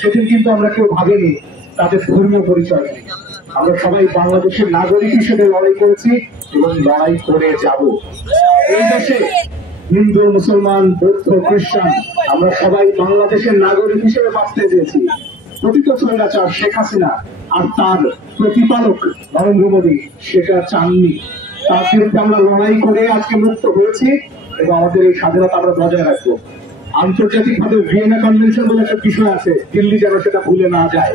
সেদিন কিন্তু আমরা কেউ ভাবিনি তাদের ধর্মীয় পরিচয় নেই। আমরা সবাই বাংলাদেশের নাগরিক হিসেবে লড়াই করেছি এবং লড়াই করে যাব। এই দেশে হিন্দু, মুসলমান, বৌদ্ধ, খ্রিস্টান আমরা সবাই বাংলাদেশের নাগরিক হিসেবে বাঁচতে চেয়েছি। প্রকৃত স্বৈরাচার শেখ হাসিনা আর তার প্রতিপালক নরেন্দ্র মোদী সেটা চাননি। তার বিরুদ্ধে আমরা লড়াই করে আজকে মুক্ত হয়েছি এবং আমাদের এই স্বাধীনতা আমরা বজায় রাখবো। আন্তর্জাতিকভাবে ভিয়েনা কনভেনশন বলে একটা বিষয় আছে, দিল্লি যেন সেটা ভুলে না যায়।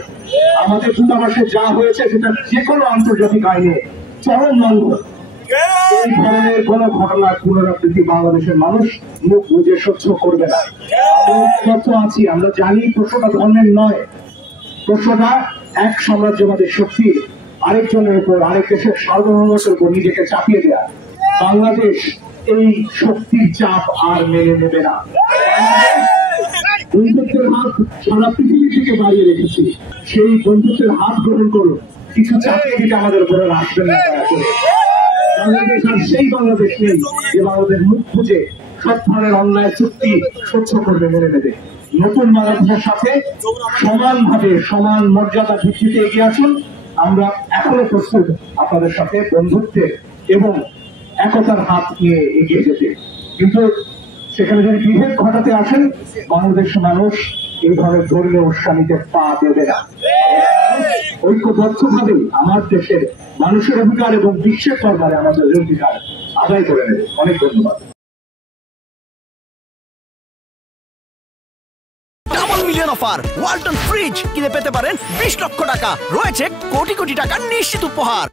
আমাদের দূতাবাসে যা হয়েছে সেটা যে কোনো আন্তর্জাতিক আইনে চরম লঙ্ঘন। এই ধরনের কোন ঘটনার পুনরাবৃত্তি বাংলাদেশের মানুষ মুখ বুঝে সহ্য করবে না। আমরা আছি, আমরা জানি প্রশ্নটা ধর্মের নয়, প্রশ্নটা এক সাম্রাজ্যবাদের শক্তি আরেকজনের উপর, আরেক দেশের সার্বভৌমত্বের উপর নিজেকে চাপিয়ে দেয়া। বাংলাদেশ এই শক্তির চাপ আর মেনে নেবে না। বন্ধুত্বের হাত সারা পৃথিবী থেকে বাড়িয়ে রেখেছি, সেই বন্ধুত্বের হাত গ্রহণ করুন। কিছু চাপিয়ে দিতে আমাদের উপরে আসবেন না দয়া করে। বাংলাদেশ আর সেই বাংলাদেশ নেই যে বাংলাদেশ মুখ খুঁজে সব ধরনের অন্যায় চুক্তি সহ্য করবে, মেনে নেবে। নতুন বাংলাদেশের সাথে সমানভাবে সমান মর্যাদা ভিত্তিতে এগিয়ে আসুন। আমরা এখনো প্রস্তুত আপনাদের সাথে বন্ধুত্বের এবং একতার হাত নিয়ে এগিয়ে যেতে। কিন্তু সেখানে যদি বিভেদ ঘটাতে আসেন, বাংলাদেশ মানুষ এই ধরনের ধর্মীয় উস্কানিতে পা দেবে না। ঐক্যবদ্ধভাবে আমার দেশের মানুষের অধিকার এবং বিশ্বের দরবারে আমাদের অধিকার আদায় করে নেবে। অনেক ধন্যবাদ। Double million offer Walton fridge কিনে পেতে পারেন 20 লক্ষ টাকা, রয়েছে কোটি কোটি টাকার নিশ্চিত উপহার।